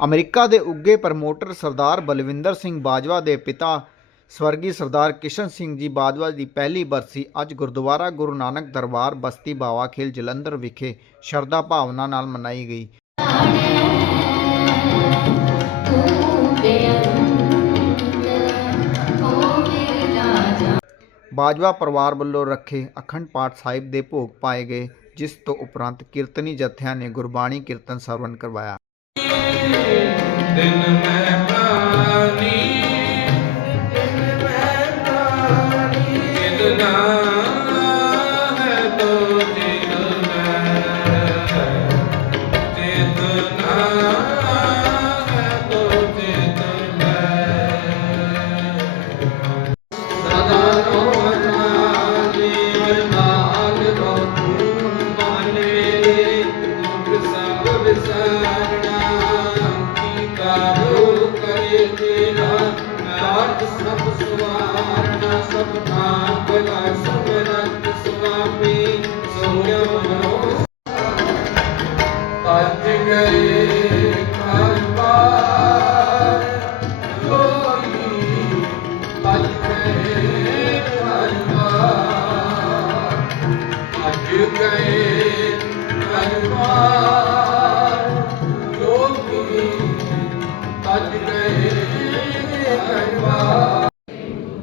America ਦੇ ਉੱਗੇ promoter Sardar Balwinder Singh Bajwa ਦੇ ਪਿਤਾ ਸਵਰਗੀ ਸਰਦਾਰ ਕਿਸ਼ਨ ਸਿੰਘ ਜੀ ਬਾਜਵਾ ਦੀ ਪਹਿਲੀ ਬਰਸੀ ਅੱਜ ਗੁਰਦੁਆਰਾ ਗੁਰੂ ਨਾਨਕ ਦਰਬਾਰ ਬਸਤੀ ਬਾਵਾ ਖੇਲ ਜਲੰਧਰ ਵਿਖੇ ਸ਼ਰਧਾ ਭਾਵਨਾ ਨਾਲ ਮਨਾਈ ਗਈ। ਬਾਜਵਾ ਪਰਿਵਾਰ ਵੱਲੋਂ ਰੱਖੇ ਅਖੰਡ ਪਾਠ ਸਾਹਿਬ ਦੇ ਭੋਗ ਪਾਏ ਗਏ, ਜਿਸ ਤੋਂ ਉਪਰੰਤ ਕੀਰਤਨੀ ਜਥਿਆਂ ਨੇ ਗੁਰਬਾਣੀ ਕੀਰਤਨ ਸਰਵਣ ਕਰਵਾਇਆ। ਦਿਨ ਮੈਂ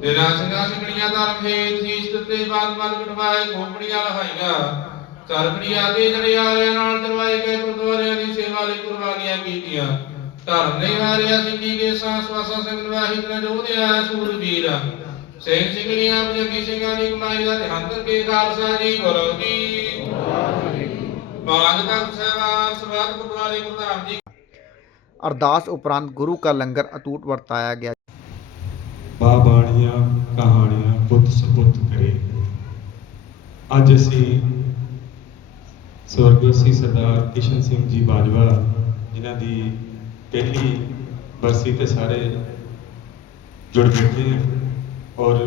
ਤੇਰਾ ਸਿੰਘਾਂ ਸਿੰਘਣੀਆਂ ਧਰਮ ਹੇਤ ਸੀਸ ਤੇ ਬਾਦ ਬਾਦ ਕਟਵਾਏ ਖੋਪੜੀਆਂ ਲਹਾਈਆਂ ਚਰਖੜੀਆਂ ਤੇ ਜੜਿਆਰਿਆਂ ਨਾਲ ਦਰਵਾਏ ਗਏ ਗੁਰਦੁਆਰਿਆਂ ਦੀ ਸੇਵਾ ਲਈ ਕੁਰਬਾਨੀਆਂ ਕੀਤੀਆਂ। ਧਰਮ ਨਹੀਂ ਹਾਰਿਆ ਸਿੱਖੀ ਕੇ ਸਾਸ ਵਾਸਾ ਸਿੰਘ ਨਿਵਾਹੀ ਤਨ ਜੋਧਿਆ ਸੂਰਬੀਰ ਸਿੰਘ ਸਿੰਘਣੀਆਂ ਬਜੰਗੀ ਸਿੰਘਾਂ ਦੀ ਕਮਾਈ ਦਾ ਧਿਆਨ ਕਰਕੇ ਖਾਲਸਾ ਜੀ ਗੁਰੂ ਜੀ। ਬਾਗ ਦਾ ਸੇਵਾ ਸਵਾਦ ਗੁਰਦੁਆਰੇ ਗੁਰਧਾਮ ਜੀ। ਅਰਦਾਸ ਉਪਰੰਤ ਗੁਰੂ ਕਾ ਲੰਗਰ ਅਟੂਟ ਵਰਤਾਇਆ ਗਿਆ। ਬਾ ਬਾਣੀਆਂ ਕਹਾਣੀਆਂ ਪੁੱਤ ਸਪੁੱਤ ਕਰੇ। ਅੱਜ ਅਸੀਂ ਸਵਰਗਵਾਸੀ ਸਰਦਾਰ ਕਿਸ਼ਨ ਸਿੰਘ ਜੀ ਬਾਜਵਾ, ਜਿਨ੍ਹਾਂ ਦੀ ਪਹਿਲੀ ਬਰਸੀ ਤੇ ਸਾਰੇ ਜੁੜ ਬੈਠੇ ਹਾਂ ਔਰ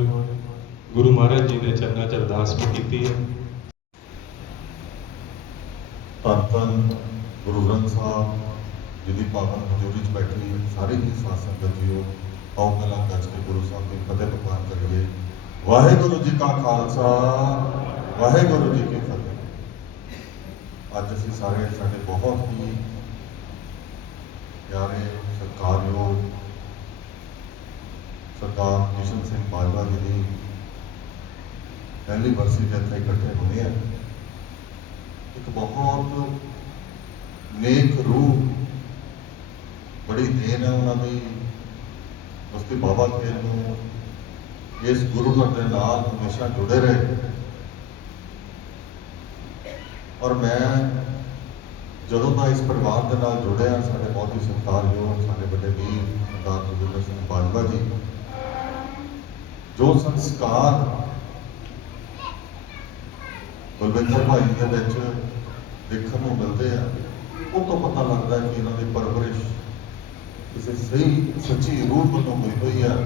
ਗੁਰੂ ਮਹਾਰਾਜ ਜੀ ਦੇ ਚਰਨਾਂ 'ਚ ਅਰਦਾਸ ਵੀ ਕੀਤੀ ਹੈ ਧੰਨ ਗੁਰੂ ਗ੍ਰੰਥ ਸਾਹਿਬ ਜਿਹਦੀ ਪਾਵਨ ਹਜ਼ੂਰੀ 'ਚ ਬੈਠੀ ਸਾਰੇ ਹੀ ਸਾਧ ਸੰਗਤ ਜੀਓ, ਆਓ ਪਹਿਲਾਂ ਗੱਜ ਕੇ ਗੁਰੂ ਸਾਹਿਬ ਦੀ ਫਤਿਹ ਪ੍ਰਵਾਨ ਕਰੀਏ। ਵਾਹਿਗੁਰੂ ਜੀ ਕਾ ਖਾਲਸਾ, ਵਾਹਿਗੁਰੂ ਜੀ ਅੱਜ ਅਸੀਂ ਸਾਰੇ ਸਾਡੇ ਬਹੁਤ ਹੀ ਪਿਆਰੇ, ਸਤਿਕਾਰਯੋਗ ਸਰਦਾਰ ਕਿਸ਼ਨ ਸਿੰਘ ਬਾਜਵਾ ਜੀ ਦੀ ਪਹਿਲੀ ਬਰਸੀ ਤੇ ਇੱਥੇ ਇਕੱਠੇ ਹੋਏ ਆ। ਇੱਕ ਬਹੁਤ ਨੇਕ ਰੂਹ ਬੜੀ ਦੇਨ ਹੈ ਉਹਨਾਂ ਦੀ। ਉਸਦੇ ਬਾਬਾ ਖੇਲ ਨੂੰ ਇਸ ਗੁਰੂ ਘਰ ਦੇ ਨਾਲ ਹਮੇਸ਼ਾ ਜੁੜੇ ਰਹੇ। ਔਰ ਮੈਂ ਜਦੋਂ ਦਾ ਇਸ ਪਰਿਵਾਰ ਦੇ ਨਾਲ ਜੁੜਿਆ, ਸਾਡੇ ਬਹੁਤ ਹੀ ਸਤਿਕਾਰਯੋਗ, ਸਾਡੇ ਵੱਡੇ ਵੀਰ, ਸਰਦਾਰ ਗੁਰਦਿੱਤ ਸਿੰਘ ਬਾਜਵਾ ਜੀ, ਜੋ ਸੰਸਕਾਰ ਬਲਵਿੰਦਰ ਭਾਈ ਦੇ ਵਿੱਚ ਦੇਖਣ ਨੂੰ ਮਿਲਦੇ ਆ, ਉਹ ਤੋਂ ਪਤਾ ਲੱਗਦਾ ਕਿ ਇਹਨਾਂ ਦੀ ਪਰਵਰਿਸ਼ ਕਿਸੇ ਸਹੀ, ਸੱਚੀ ਰੂਹ ਵੱਲੋਂ ਹੋਈ ਹੋਈ ਆ